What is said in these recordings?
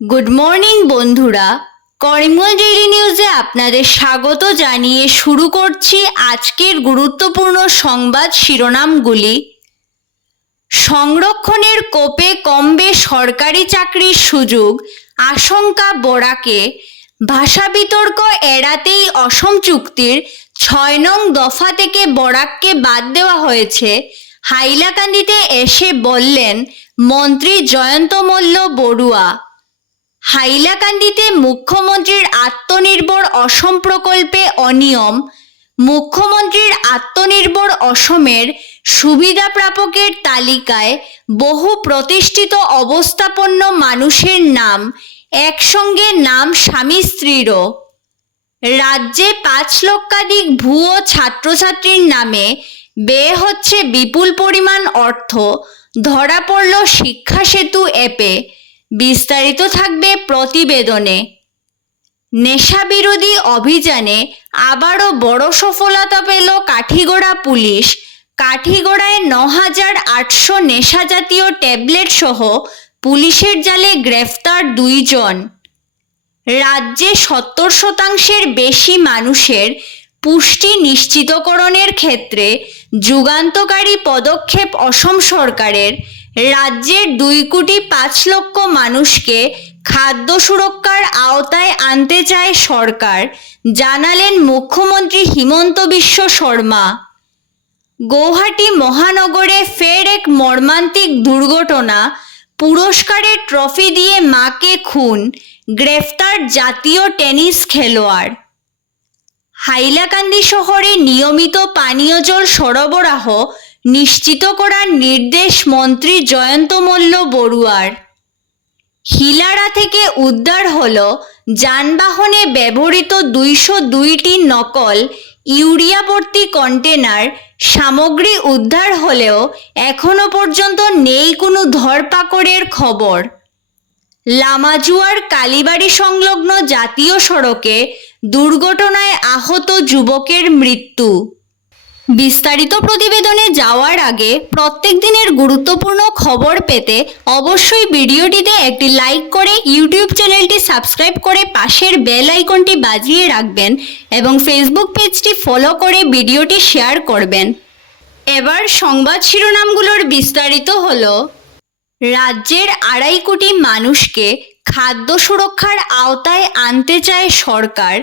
Good morning বন্ধুরা। Karimganj daily নিউজে আপনাদের স্বাগত জানিয়ে শুরু করছি আজকের গুরুত্বপূর্ণ সংবাদ শিরোনামগুলি। সংরক্ষণের কোপে কমবে সরকারি চাকরির সুযোগ, আশঙ্কা বোরাকে। ভাষা বিতর্ক এড়াতেই অসম চুক্তির ছয় নং দফা থেকে বরাককে বাদ দেওয়া হয়েছে। হাইলাকান্দিতে এসে বললেন, মন্ত্রী জয়ন্ত মল্ল বড়ুয়া। হাইলাকান্দিতে মুখ্যমন্ত্রীর আত্মনির্ভর অসম প্রকল্পে অনিয়ম। মুখ্যমন্ত্রীর আত্মনির্ভর অসমের সুবিধা প্রাপকের তালিকায় বহু প্রতিষ্ঠিত অবস্থাপন্ন মানুষের নাম, একসঙ্গে নাম স্বামী স্ত্রীরও। রাজ্যে পাঁচ লক্ষাধিক ভুয়ো ছাত্রছাত্রীর নামে ব্যয় হচ্ছে বিপুল পরিমাণ অর্থ, ধরা পড়ল শিক্ষা সেতু অ্যাপে। বিস্তারিত থাকবে প্রতিবেদনে। নেশা বিরোধী অভিযানে আবারও বড় সফলতা পেল কাঠিগড়া পুলিশ। কাঠিগড়ায় ন হাজার আটশো নেশা জাতীয় ট্যাবলেট সহ পুলিশের জালে গ্রেফতার দুইজন। রাজ্যে সত্তর শতাংশের বেশি মানুষের পুষ্টি নিশ্চিতকরণের ক্ষেত্রে যুগান্তকারী পদক্ষেপ অসম সরকারের রাজ্যের দুই কোটি পাঁচ লক্ষ মানুষকে খাদ্য সুরক্ষার আওতায় আনতে চায় সরকার। জানালেন মুখ্যমন্ত্রী হিমন্ত বিশ্ব শর্মা। গৌহাটি মহানগরে ফের এক মর্মান্তিক দুর্ঘটনা, পুরস্কারের ট্রফি দিয়ে মাকে খুন, গ্রেফতার জাতীয় টেনিস খেলোয়াড়। হাইলাকান্দি শহরে নিয়মিত পানীয় জল সরবরাহ নিশ্চিত করার নির্দেশ মন্ত্রী জয়ন্ত মল্ল বড়ুয়ার। হিলারা থেকে উদ্ধার হল যানবাহনে ব্যবহৃত দুইশো দুইটি নকল ইউরিয়াবর্তী কন্টেনার। সামগ্রী উদ্ধার হলেও এখনও পর্যন্ত নেই কোনো ধরপাকড়ের খবর। লামাজুয়ার কালীবাড়ি সংলগ্ন জাতীয় সড়কে দুর্ঘটনায় আহত যুবকের মৃত্যু। বিস্তারিত প্রতিবেদনে যাওয়ার আগে প্রত্যেক দিনের গুরুত্বপূর্ণ খবর পেতে অবশ্যই ভিডিওটিতে একটি লাইক করে ইউটিউব চ্যানেলটি সাবস্ক্রাইব করে পাশের বেল আইকনটি বাজিয়ে রাখবেন এবং ফেসবুক পেজটি ফলো করে ভিডিওটি শেয়ার করবেন। এবার সংবাদ শিরোনামগুলোর বিস্তারিত হলো। রাজ্যের আড়াই কোটি মানুষকে খাদ্য সুরক্ষার আওতায় আনতে চায় সরকার,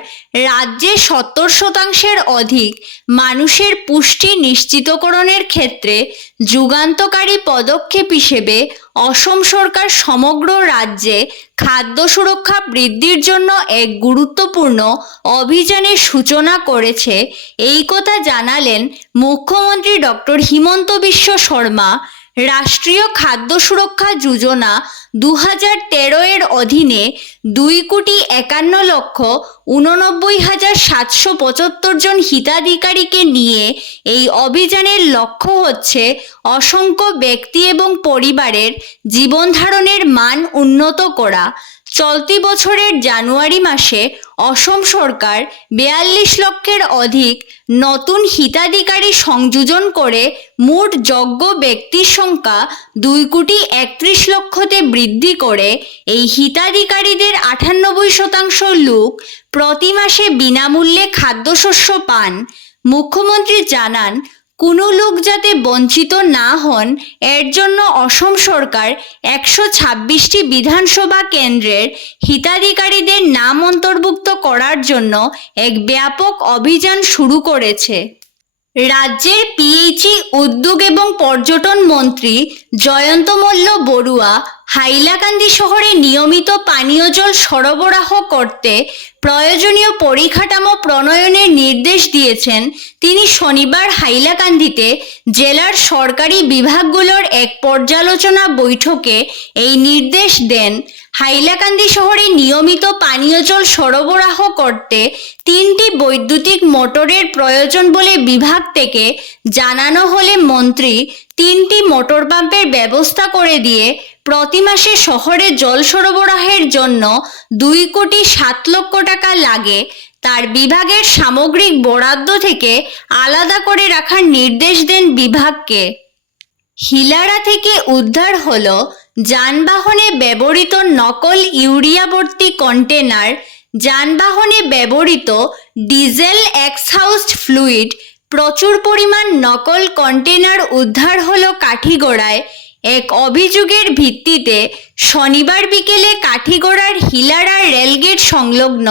রাজ্যে সত্তর শতাংশের অধিক মানুষের পুষ্টি নিশ্চিতকরণের ক্ষেত্রে যুগান্তকারী পদক্ষেপ হিসেবে অসম সরকার সমগ্র রাজ্যে খাদ্য সুরক্ষা বৃদ্ধির জন্য এক গুরুত্বপূর্ণ অভিযানের সূচনা করেছে। এই কথা জানালেন মুখ্যমন্ত্রী ডক্টর হিমন্ত বিশ্ব শর্মা রাষ্ট্রীয় খাদ্য সুরক্ষা যোজনা দু হাজার তেরো এর অধীনে দুই কোটি একান্ন লক্ষ উননব্বই হাজার সাতশো পঁচাত্তর জন হিতাধিকারীকে নিয়ে এই অভিযানের লক্ষ্য হচ্ছে অসংখ্য ব্যক্তি এবং পরিবারের জীবনধারণের মান উন্নত করা। চলতি বছরের জানুয়ারি মাসে অসম সরকার বেয়াল্লিশ লক্ষের অধিক নতুন হিতাধিকারী সংযোজন করে মোট যোগ্য ব্যক্তির সংখ্যা দুই কোটি একত্রিশ লক্ষতে বৃদ্ধি করে। এই হিতাধিকারীদের আটানব্বই শতাংশ লোক প্রতি মাসে বিনামূল্যে খাদ্যশস্য পান। মুখ্যমন্ত্রী জানান কোনো লোক যাতে বঞ্চিত না হন, এর জন্য অসম সরকার একশো ছাব্বিশটি বিধানসভা কেন্দ্রের হিতাধিকারীদের নাম অন্তর্ভুক্ত করার জন্য এক ব্যাপক অভিযান শুরু করেছে। রাজ্যের পিএইচই উদ্যোগ এবং পর্যটন মন্ত্রী জয়ন্ত মল্ল বড়ুয়া হাইলাকান্দি শহরে নিয়মিত পানীয় জল সরবরাহ করতে প্রয়োজনীয় পরিকাঠামো প্রণয়নের নির্দেশ দিয়েছেন। তিনি শনিবার হাইলাকান্দিতে জেলার সরকারি বিভাগগুলোর এক পর্যালোচনা বৈঠকে এই নির্দেশ দেন। হাইলাকান্দি শহরে নিয়মিত পানীয় জল সরবরাহ করতে তিনটি বৈদ্যুতিক মোটরের প্রয়োজন বলে বিভাগ থেকে জানানো হলে মন্ত্রী তিনটি মোটর পাম্পের ব্যবস্থা করে দিয়ে প্রতি মাসে শহরে জল সরবরাহের জন্য দুই কোটি সাত লক্ষ টাকা লাগে। তার বিভাগের সামগ্রিক বরাদ্দ থেকে আলাদা করে রাখার নির্দেশ দেন বিভাগকে। হিলারা থেকে উদ্ধার হলো যানবাহনে ব্যবহৃত নকল ইউরিয়াবর্তী কন্টেনার, যানবাহনে ব্যবহৃত ডিজেল এক্সহাউসড ফ্লুইড, প্রচুর পরিমাণ নকল কন্টেনার উদ্ধার হলো কাঠিগড়ায়। এক অভিযোগের ভিত্তিতে শনিবার বিকেলে কাঠিগড়ার হিলারা রেলগেট সংলগ্ন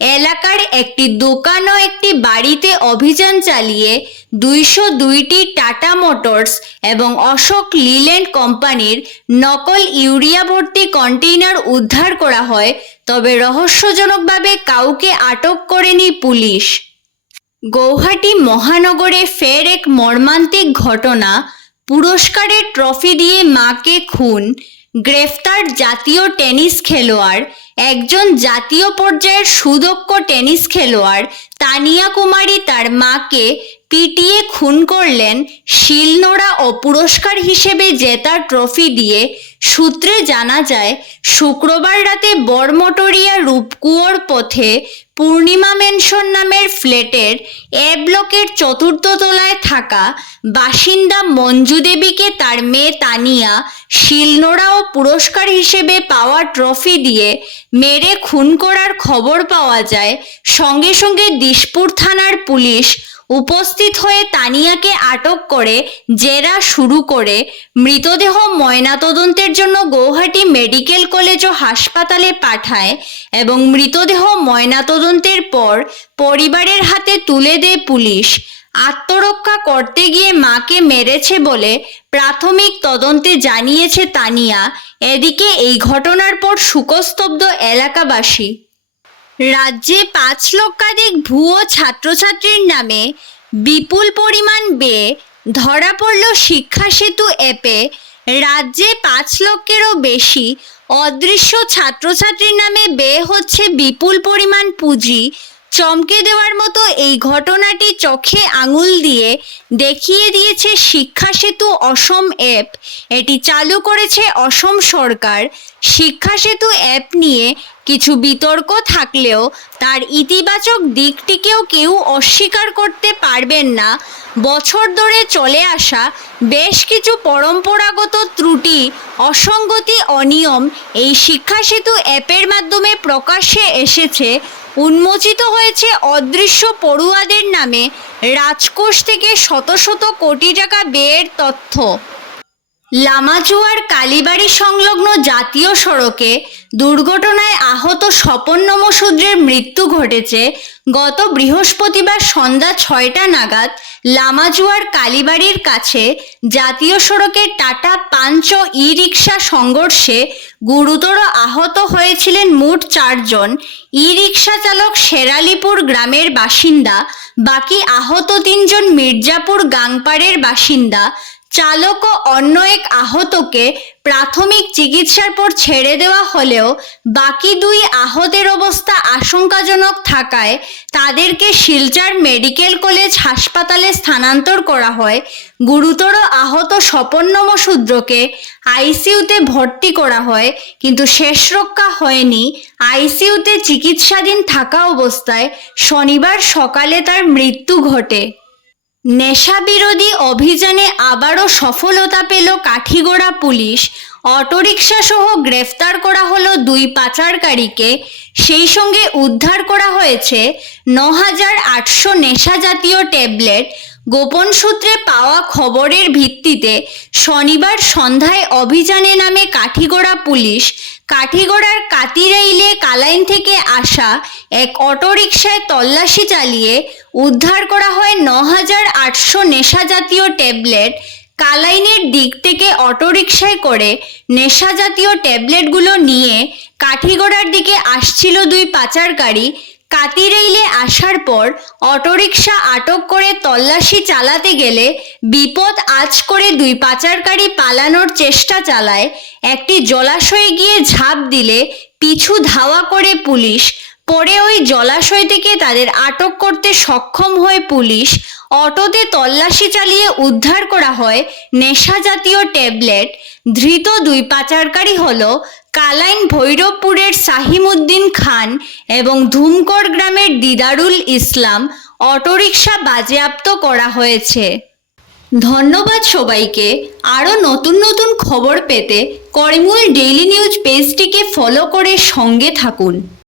এলাকার একটি দোকান ও একটি বাড়িতে অভিযান চালিয়ে দুইশো দুইটি টাটা মোটরস এবং অশোক লিল্যান্ড কোম্পানির নকল ইউরিয়া ভর্তি কন্টেইনার উদ্ধার করা হয়, তবে রহস্যজনকভাবে কাউকে আটক করেনি পুলিশ। গৌহাটি মহানগরে ফের এক মর্মান্তিক ঘটনা পুরস্কারের ট্রফি দিয়ে মাকে খুন। গ্রেফতার জাতীয় টেনিস খেলোয়াড়, একজন জাতীয় পর্যায়ের সুদক্ষ টেনিস খেলোয়াড় তানিয়া কুমারী তার মাকে পিটিয়ে খুন করলেন। শিলনোড়া ও পুরস্কার হিসেবে জেতা ট্রফি দিয়ে সূত্রে জানা যায়, শুক্রবার রাতে বরমটরিয়া রূপকুয়োর পথে পূর্ণিমা মেনশন নামের ফ্ল্যাটের এ ব্লকের চতুর্থ তলায় থাকা বাসিন্দা মঞ্জু দেবীকে তার মেয়ে তানিয়া শিলনোড়া ও পুরস্কার হিসেবে পাওয়া ট্রফি দিয়ে মেরে খুন করার খবর পাওয়া যায়। সঙ্গে সঙ্গে দিশপুর থানার পুলিশ উপস্থিত হয়ে তানিয়াকে আটক করে জেরা শুরু করে মৃতদেহ ময়নাতদন্তের জন্য গৌহাটি মেডিকেল কলেজ ও হাসপাতালে পাঠায় এবং মৃতদেহ ময়নাতদন্তের পর পরিবারের হাতে তুলে দেয় পুলিশ। আত্মরক্ষা করতে গিয়ে মাকে মেরেছে বলে প্রাথমিক তদন্তে জানিয়েছে তানিয়া। এদিকে এই ঘটনার পর শোকস্তব্ধ এলাকাবাসী। রাজ্যে পাঁচ লক্ষাধিক ভুয়ো ছাত্রছাত্রীর নামে বিপুল পরিমাণ ব্যয়ে ধরা পড়ল শিক্ষা সেতু অ্যাপে রাজ্যে পাঁচ লক্ষেরও বেশি অদৃশ্য ছাত্রছাত্রীর নামে ব্যয় হচ্ছে বিপুল পরিমাণ পুঁজি চমকে দেওয়ার মতো এই ঘটনাটি চোখে আঙুল দিয়ে দেখিয়ে দিয়েছে শিক্ষা সেতু অসম অ্যাপ। এটি চালু করেছে অসম সরকার। শিক্ষা সেতু অ্যাপ নিয়ে কিছু বিতর্ক থাকলেও তার ইতিবাচক দিকটিকেও কেউ অস্বীকার করতে পারবেন না। বছর ধরে চলে আসা বেশ কিছু পরম্পরাগত ত্রুটি, অসঙ্গতি, অনিয়ম এই শিক্ষা সেতু অ্যাপের মাধ্যমে প্রকাশ্যে এসেছে। উন্মোচিত হয়েছে অদৃশ্য পড়ুয়াদের নামে রাজকোষ থেকে শত শত কোটি টাকা ব্যয়ের তথ্য। লামাচুয়ার কালীবাড়ি সংলগ্ন জাতীয় সড়কে দুর্ঘটনায় আহত স্বপন নমশূদ্রের মৃত্যু ঘটেছে গত বৃহস্পতিবার সন্ধ্যা ছয়টা নাগাদ লামাচুয়ার কালীবাড়ির কাছে। জাতীয় সড়কে টাটা পাঞ্চ ই রিক্সা সংঘর্ষে গুরুতর আহত হয়েছিলেন মোট চারজন। ই রিক্সা চালক শেরালিপুর গ্রামের বাসিন্দা, বাকি আহত তিনজন মির্জাপুর গাংপাড়ের বাসিন্দা চালক ও অন্য এক আহতকে প্রাথমিক চিকিৎসার পর ছেড়ে দেওয়া হলেও বাকি দুই আহতের অবস্থা আশঙ্কাজনক থাকায় তাদেরকে শিলচর মেডিকেল কলেজ হাসপাতালে স্থানান্তর করা হয়। গুরুতর আহত স্বপন নমশূদ্রকে আইসিইউতে ভর্তি করা হয়, কিন্তু শেষ রক্ষা হয়নি। আইসিইউতে চিকিৎসাধীন থাকা অবস্থায় শনিবার সকালে তার মৃত্যু ঘটে। নেশা বিরোধী অভিযানে আবারও সফলতা পেল কাঠিগোড়া পুলিশ। অটোরিকশা সহ গ্রেফতার করা হলো দুই পাচারকারীকে। সেই সঙ্গে উদ্ধার করা হয়েছে ন হাজার আটশো নেশা জাতীয় ট্যাবলেট। গোপন সূত্রে পাওয়া খবরের ভিত্তিতে শনিবার সন্ধ্যায় অভিযানে নামে কাঠিগোড়া পুলিশ কাঠিগোড়ার কাতিরাইলে কালাইন থেকে আসা এক অটোরিকশায় তল্লাশি চালিয়ে উদ্ধার করা হয় ন হাজার আটশো নেশাজাতীয় ট্যাবলেট। কালাইনের দিক থেকে অটোরিকশায় করে নেশাজাতীয় ট্যাবলেটগুলো নিয়ে কাঠিগোড়ার দিকে আসছিল দুই পাচারকারী। কাতিরেইলে আসার পর অটোরিকশা আটক করে তল্লাশি চালাতে গেলে বিপদ আজ করে দুই পাচারকারী পালানোর চেষ্টা চালায়, একটি জলাশয়ে গিয়ে ঝাঁপ দিলে পিছু ধাওয়া করে পুলিশ, পরে ওই জলাশয় থেকে তাদের আটক করতে সক্ষম হয় পুলিশ, অটোতে তল্লাশি চালিয়ে উদ্ধার করা হয় নেশা জাতীয় ট্যাবলেট ধৃত দুই পাচারকারী হল কালাইন ভৈরবপুরের সাহিমুদ্দিন খান এবং ধুমকর গ্রামের দিদারুল ইসলাম অটোরিকশা বাজেয়াপ্ত করা হয়েছে। ধন্যবাদ সবাইকে। আরও নতুন নতুন খবর পেতে করিমুল ডেইলি নিউজ পেজটিকে ফলো করে সঙ্গে থাকুন।